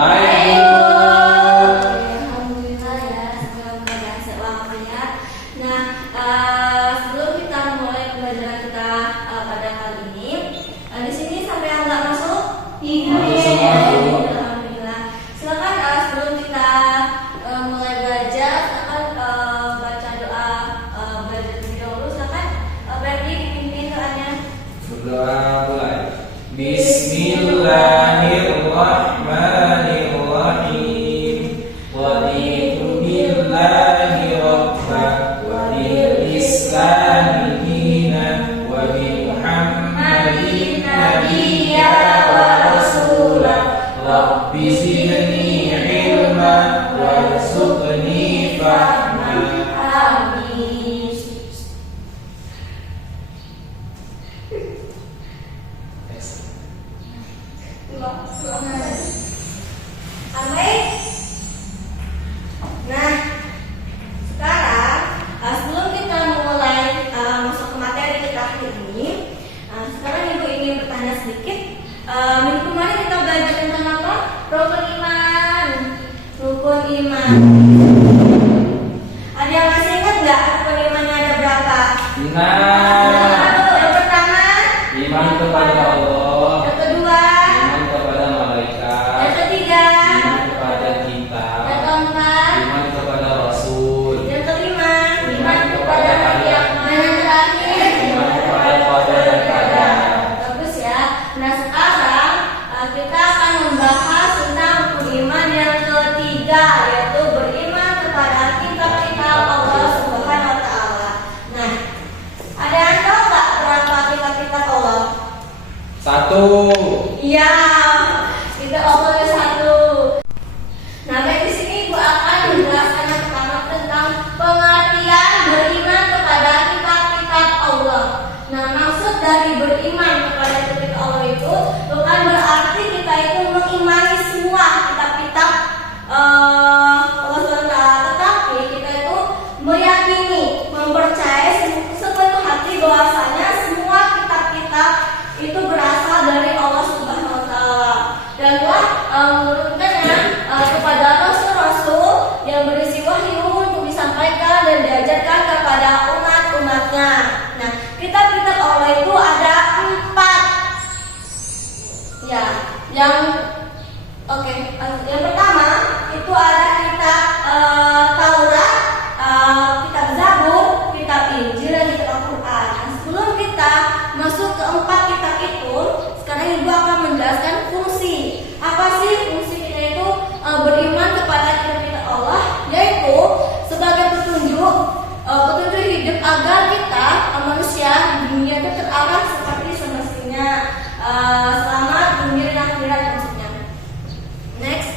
Baik. Alhamdulillah ya, semoga sehat walafiat. Nah, sebelum kita mulai pembelajaran kita pada kali ini, di sini sampai yang nggak masuk? Masuk semua, Bu. Alhamdulillah. Silakan sebelum kita mulai belajar, silakan baca doa belajar terlebih dahulu. Silakan Berdi pimpin doanya. Berdoa mulai. Bismillahirrahmanirrahim. Raditu billahi rabban wa bil islami dinan wa bi Muhammadin nabiyya wa rasulah. Rabbi zidni ilma warzuqni fahma. Amin. Amin. Nah, sekarang sebelum kita mulai masuk ke materi kita hari ini, sekarang Ibu ingin bertanya sedikit. Minggu kemarin kita belajar tentang apa? Rukun iman. Rukun iman. Ada yang masih ingat nggak rukun imannya ada berapa? Nah, Yang pertama, iman kepada Allah, yang kedua, iman kepada malaikat, yang ketiga, iman kepada kitab, yang keempat, iman kepada Rasul, yang kelima, iman kepada hari kiamat, dan yang terakhir, iman kepada qadar dan qadar. Bagus ya. Nah, sekarang kita akan membahas tentang rukun iman yang ketiga, yaitu beriman kepada kitab-kitab Allah Subhanahu wa taala. Nah, ada yang tahu nggak berapa kitab-kitab Allah? Satu. Iya, kitab Allah ada satu. Nah, baik, di sini Ibu akan menjelaskan yang pertama tentang pengertian beriman kepada kitab-kitab Allah. Nah, maksud dari beriman kepada kitab Allah itu bukan berarti kita itu mengimani semua kitab-kitab Allah SWT, tetapi kita itu meyakini, mempercayai sepenuh hati bahwasanya semua kitab-kitab itu berasal dari Allah Subhanahu wa taala dan telah menurunkannya kepada rasul-rasul yang berisi wahyu untuk disampaikan dan diajarkan kepada umat-umatnya. Nah, kitab-kitab Allah itu ada 4. Ya, yang yang pertama itu ada kitab Taurat, kitab Zabur, kitab Injil, dan kitab Al-Quran. Nah, sebelum kita masuk ke 4 kitab itu, sekarang Ibu akan menjelaskan fungsi. Apa sih fungsi kita itu beriman kepada kitab-kitab Allah? Yaitu sebagai petunjuk hidup agar kita manusia di dunia itu terarah seperti semestinya, selamat dunia dan akhirat maksudnya. Next.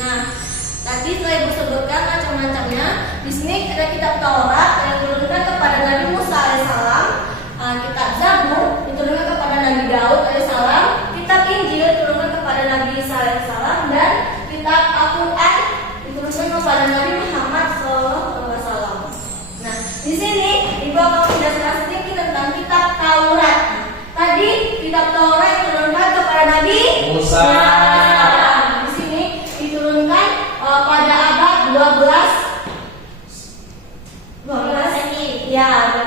Nah, tadi telah Ibu sebutkan macam-macamnya. Di sini ada kitab Taurat yang diturunkan kepada Nabi Musa alaihissalam, kitab Zabur diturunkan kepada Nabi Daud alaihissalam, kitab Injil diturunkan kepada Nabi Isa alaihissalam, dan kitab Al-Quran diturunkan kepada Nabi Muhammad SAW. Nah, di sini Ibu akan menjelaskan sedikit tentang kitab Taurat. Tadi kitab Taurat diturunkan kepada Nabi Musa. Di sini diturunkan pada abad 12 ya.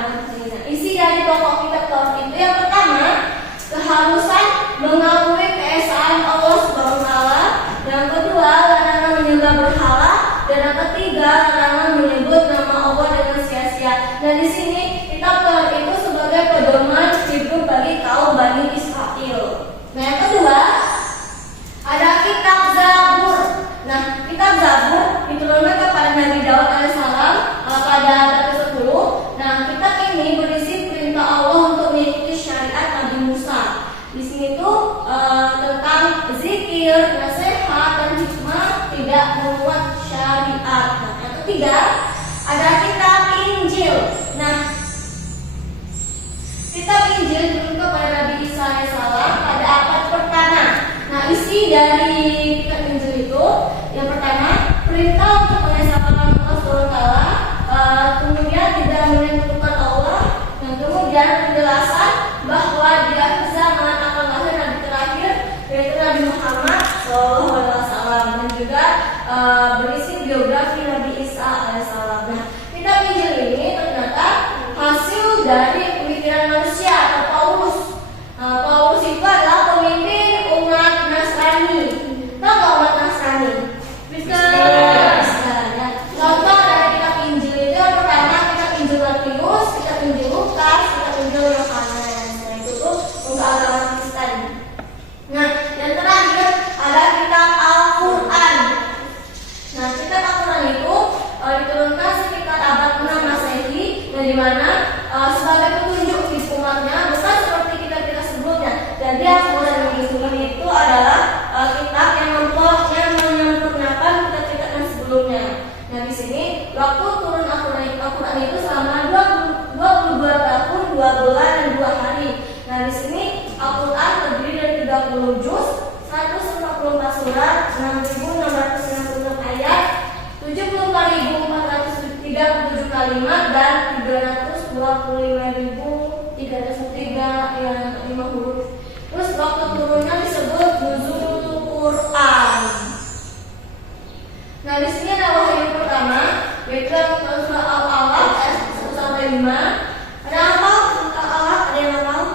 Isi dari pokok kitab Taurat itu yang pertama, keharusan mengakui keesaan Allah Subhanahu wa taala, yang kedua, larangan menyembah berhala, dan yang ketiga, larangan menyebut nama Allah dengan sia-sia. Dan di sini kitab Taurat itu sebagai pedoman hidup bagi kaum Bani Israel. Nah, yang kedua ada kitab Zabur. Nah, kitab Zabur diturunkan kepada Nabi Daud alaihissalam pada abad ke-10. Nah, kitab ini berisi perintah Allah untuk mengikuti syariat Nabi Musa. Di sini tuh tentang zikir, nasihat, dan hikmah, tidak memuat syariat. Nah, yang ketiga ada kitab Injil. Nah, kitab Injil diturunkan kepada Nabi Isa alaihissalam pada abad pertama. Nah, isi dari kitab Injil itu yang pertama, perintah untuk mengesahkan Allah SWT, kemudian tidak menyekutukan Allah, dan kemudian penjelasan bahwa di akhir zaman akan lahir Nabi terakhir, yaitu Nabi Muhammad SAW. berisi biografi Nabi Isa alaihissalam. Nah, kitab Injil ini ternyata hasil dari pemikiran manusia atau Paulus. Paulus itu adalah pemimpin umat Nasrani. Tahu nggak umat Nasrani? Bisa. Ya. Contoh dari kitab Injil itu yang pertama kitab Injil Matius, kitab Injil Lukas, kitab Injil Yohanes. Nah, itu tuh untuk agama Kristen. Nah, yang terakhir ada kitab Al-Quran. Nah, kitab Al-Quran itu diturunkan sekitar abad 6 Masehi, yang dimana sebagai petunjuk di umatnya bukan seperti kitab-kitab sebelumnya. Jadi Al-Quran ini itu adalah kitab yang menyempurnakan kitab-kitab yang sebelumnya. Nah, di sini waktu turun Al-Quran itu selama 22 tahun, 2 bulan dan 2 hari. Nah, di sini Al-Quran terdiri dari 30 juz, 144 surat, 6.666 ayat, 74.437 kalimat dan 325.305 huruf. Terus waktu turunnya disebut Nuzulul Quran. Nah, di sini ada wahyu pertama, yaitu surah Al-Alaq ayat 1 sampai 5. Ada apa? Surah Al-Alaq ada yang tahu?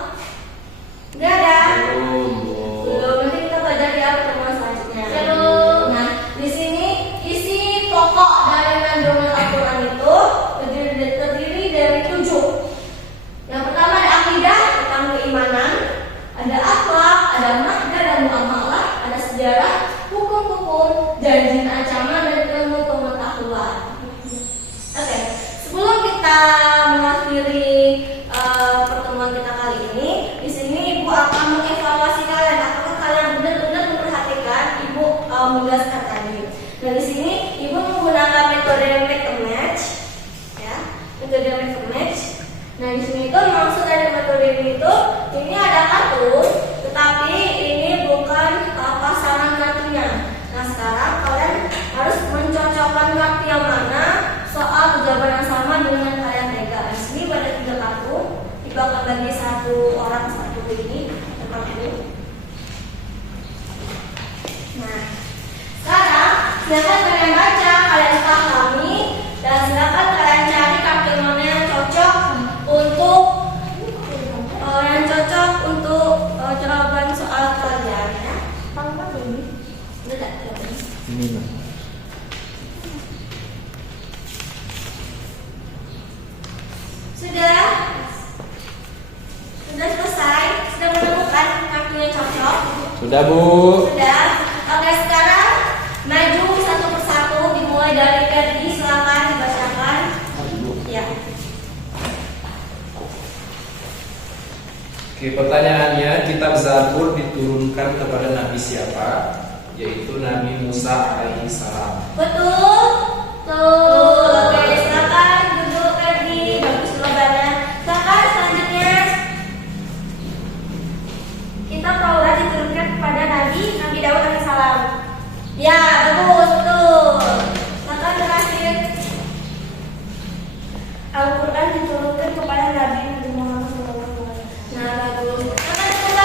Tidak ada. Belum. Nanti kita baca di pertemuan selanjutnya. Nah, di sini isi pokok dari kandungan Al-Quran itu terdiri dari 7. Yang pertama ada akidah tentang keimanan, ada akhlak, ada makna dan muamalah, ada sejarah, hukum-hukum, janji ancaman dan ilmu pengetahuan. Oke, sebelum kita mengakhiri pertemuan kita kali ini, di sini Ibu akan mengevaluasi kalian apakah kalian benar-benar memperhatikan Ibu menjelaskan tadi. Nah, di sini Ibu menggunakan metode mix and match, ya, metode mix and match. Nah, di sini itu maksud dari metode ini ada kartu, tetapi ini bukan pasangan kartunya. Nah, sekarang kalian harus mencocokkan kartu yang mana soal jawaban yang sama dengan kalian pegang. Di sini ada 3 kartu, Ibu akan bagi 1 orang 1 ini seperti ini. Nah, sekarang silakan kalian baca, kalian pahami, dan silakan kalian cari kartu mana yang cocok untuk jawaban soal kalian, ya. Ini mah. Sudah selesai, sudah menemukan kartunya cocok. Sudah, Bu. Sudah. Oke, sekarang maju satu persatu, dimulai dari Ferdi, silakan dibacakan. Ya. Oke, pertanyaannya, kitab Zabur diturunkan kepada Nabi siapa? Yaitu Nabi Musa alaihissalam. Betul. Tuh. Oke, silakan duduk Ferdi. Bagus jawabannya. Silakan selanjutnya. Kitab Taurat diturunkan kepada Nabi Daud alaihissalam. Ya, bagus, betul. Silakan terakhir. Al-Quran diturunkan kepada Nabi Muhammad SAW. Nah, bagus. Silakan tepuk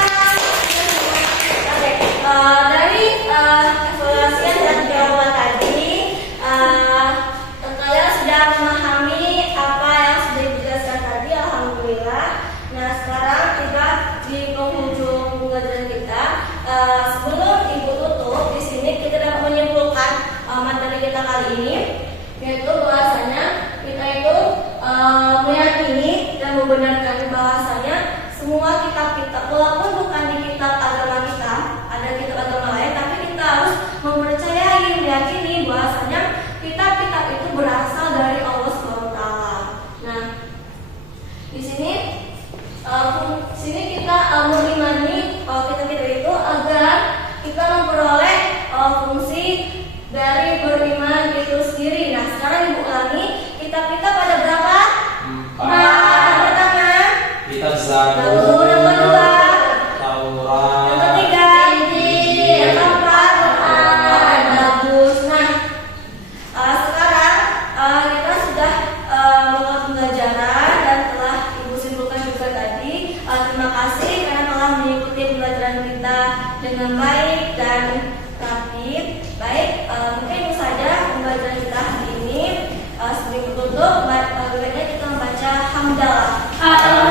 Oke, dari evaluasi dan jawaban tadi, kalian sudah memahami apa yang sudah dijelaskan tadi. Alhamdulillah. Nah, sekarang kita di penghujung pembelajaran kita. Sebelum Ibu tutup, di sini kita dapat menyimpulkan materi kita kali ini, yaitu bahwasanya kita itu meyakini dan membenarkan bahwasanya semua kitab-kitab, walaupun bukan di kitab agama kita, ada kitab agama lain, tapi kita harus mempercayai, meyakini bahwasanya kitab-kitab itu berasal dari Allah SWT. Nah, di sini kita mengimani kitab-kitab itu agar kita memperoleh fungsi dari beriman itu sendiri. Nah, sekarang Ibu ulangi, kitab-kitab ada berapa? 4. Yang pertama, Kitab Zabur. Zabur. Yang kedua, Taurat. yang ketiga, Injil. Yang keempat, Quran. Bagus. Nah, sekarang kita sudah melakukan pembelajaran dan telah Ibu simpulkan juga tadi. Terima kasih karena telah mengikuti pembelajaran kita dengan baik dan tertib. Baik, mungkin Ibu saya hamdalah.